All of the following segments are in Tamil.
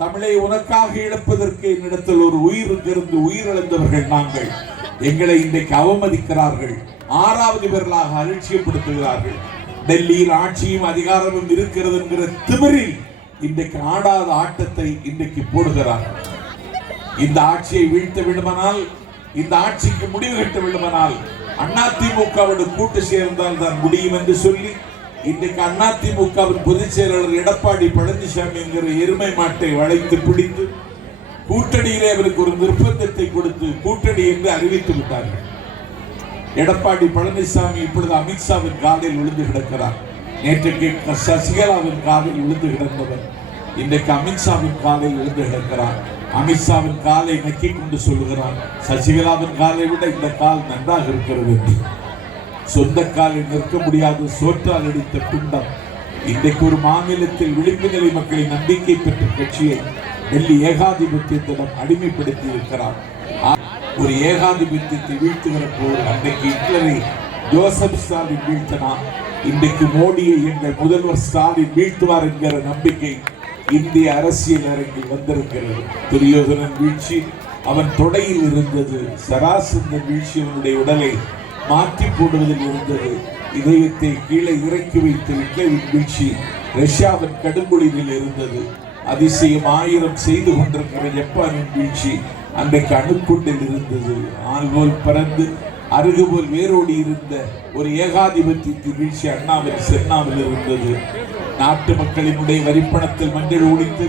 தமிழை உனக்காக இழப்பதற்கு என்னிடத்தில் ஒரு உயிர் இருந்து உயிரிழந்தவர்கள் நாங்கள். எங்களை இன்றைக்கு அவமதிக்கிறார்கள். ஆறாவது பேர்களாக அலட்சியப்படுத்துகிறார்கள். டெல்லியில் ஆட்சியும் அதிகாரமும் இருக்கிறது என்கிற திமிரில் இன்றைக்கு ஆடாத ஆட்டத்தை இன்றைக்கு போடுகிறார்கள். இந்த ஆட்சியை வீழ்த்த வேண்டுமானால் இந்த ஆட்சிக்கு முடிவு கட்ட வேண்டுமானால் அதிமுகவோடு கூட்டு சேர்ந்தால் தான் முடியும் என்று சொல்லி இன்றைக்கு திமுகவின் பொதுச் செயலாளர் எடப்பாடி பழனிசாமி என்கிற எருமை மாட்டை வளைத்து பிடித்து கூட்டணியிலே அவருக்கு ஒரு நிர்பந்தத்தை கொடுத்து கூட்டணி என்று அறிவித்து விட்டார்கள். எடப்பாடி பழனிசாமி இப்பொழுது அமித்ஷாவின் காதில் விழுந்து கிடக்கிறார். நேற்றைக்கு சசிகலாவின் காதில் விழுந்து கிடந்தவர். இன்றைக்கு அமித்ஷாவின் காலில் விழுந்து கிடக்கிறார். அமித்ஷாவின் காலை நக்கி கொண்டு சொல்லுகிறார். சசிகலாவின் காலை விட இந்த கால் நன்றாக இருக்கிறது என்று. சொந்த காலில் நிற்க முடியாத சோற்றால் அடித்த பிண்டம் இன்றைக்கு ஒரு மாநிலத்தில் விளிம்பு நிலை மக்களின் நம்பிக்கை பெற்ற கட்சியை டெல்லி ஏகாதிபத்தியத்திடம் அடிமைப்படுத்தி இருக்கிறார். ஒரு ஏகாதிபத்தியத்தை வீழ்த்துகிற போது அன்றைக்கு ஹிட்லரை ஜோசப் ஸ்டாலின் வீழ்த்தினா இன்றைக்கு மோடியை எங்கள் முதல்வர் ஸ்டாலின் வீழ்த்துவார் என்கிற நம்பிக்கை இந்திய அரசியல் அரங்கில் வந்திருக்கிறது. துரியோதனன் வீழ்ச்சி அவன் தொடையில் இருந்தது சராசந்தன் வீழ்ச்சி அவனுடைய உடலை மாற்றி போடுவதில் இருந்தது இதயத்தை கீழே இறக்கி வைத்த ஹிட்லரின் வீழ்ச்சி ரஷ்யாவின் கடுங்குளிரில் இருந்தது. அதிசயம் ஆயிரம் செய்து கொண்டிருக்கிற ஜப்பானின் வீழ்ச்சி அன்றைக்கு அணுக்குண்டில் இருந்தது. ஆள்போல் பறந்து அருகுபோல் வேரோடி இருந்த ஒரு ஏகாதிபத்தியத்தின் வீழ்ச்சி அண்ணாவில் சென்னாவில் இருந்தது. நாட்டு மக்களினுடைய வரிப்பணத்தில் மஞ்சள் ஒழித்து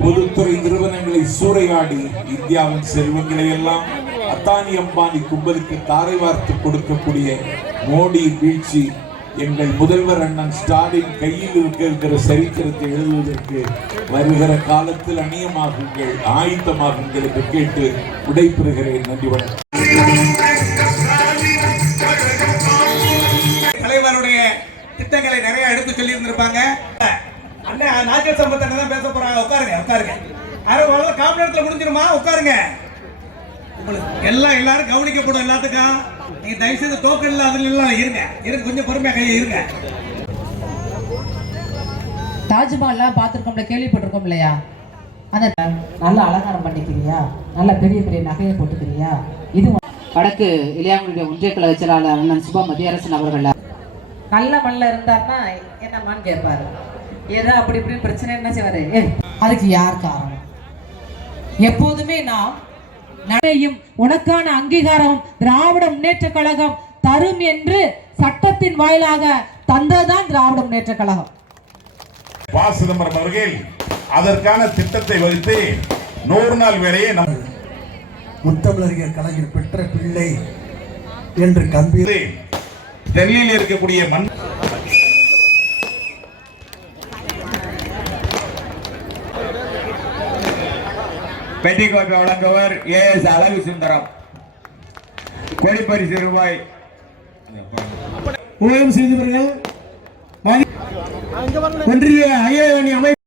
பொதுத்துறை நிறுவனங்களை சூறையாடி இந்தியாவின் செல்வங்களை எல்லாம் அத்தானி அம்பானி கும்பலுக்கு தாரை வார்த்து கொடுக்கக்கூடிய மோடி வீழ்ச்சி எங்கள் முதல்வர் அண்ணன் ஸ்டாலின் கையில் இருக்கிற சரித்திரத்தை எழுதுவதற்கு வருகிற காலத்தில் அணியமாகுங்கள் ஆயுத்தமாகுங்கள் என்று கேட்டு விடைபெறுகிறேன். நன்றி வணக்கம். தலைவருடைய திட்டங்களை நிறைய எடுத்து சொல்லி இருந்திருப்பாங்க அண்ணன் நாஜர் சம்பத் தான் பேச போறாங்க. உட்காருங்க உட்காருங்க. அரை அவ்வளோ நேரத்தில் முடிஞ்சிருமா? உட்காருங்க. எல்லாம் எல்லாரும் கவனிக்கப்படும் எல்லாத்துக்கும். நீங்க தயவு செய்து டோக்கன் இல்ல அதுல எல்லாம் இருங்க. இருங்க கொஞ்சம் பொறுமையா கையை இருங்க. தாஜ்மஹால்லாம் பார்த்துருக்கோம்ல கேள்விப்பட்டிருக்கோம் இல்லையா? அந்த நல்ல அலங்காரம் பண்ணிக்கிறியா? நல்ல பெரிய பெரிய நகையை போட்டுக்கிறியா? இது வடக்கு இளையாங்குடியுடைய ஒன்றிய கழக செயலாளர் அண்ணன் சுபா மதியரசன் அவர்கள்? நல்ல மண்ணில் இருந்தாருன்னா என்னம்மான்னு கேட்பாரு ஏதோ அப்படி இப்படி பிரச்சனை என்ன செய்வாரு? அதுக்கு யார் காரணம்? எப்போதுமே நாம் நடையும் உனக்கான அங்கீகாரம் திராவிட முன்னேற்ற கழகம் தரும் என்று சட்டத்தின் வாயிலாக தந்ததுதான் திராவிட முன்னேற்ற கழகம். ப. சிதம்பரம் அவர்கள் அதற்கான திட்டத்தை வகுத்து நூறு நாள் வேலையை நம் முத்தமிழறிஞர் கலைஞர் பெற்ற பிள்ளை என்று கம்பீர டெல்லியில் இருக்கக்கூடிய மண் பெட்டிகோப்பை வழங்குவர் ஏ எஸ் அழகு சுந்தரம் கொடிப்பரிசு ரூபாய். ஊழியம் செய்தவர்கள் ஒன்றிய அமைப்பு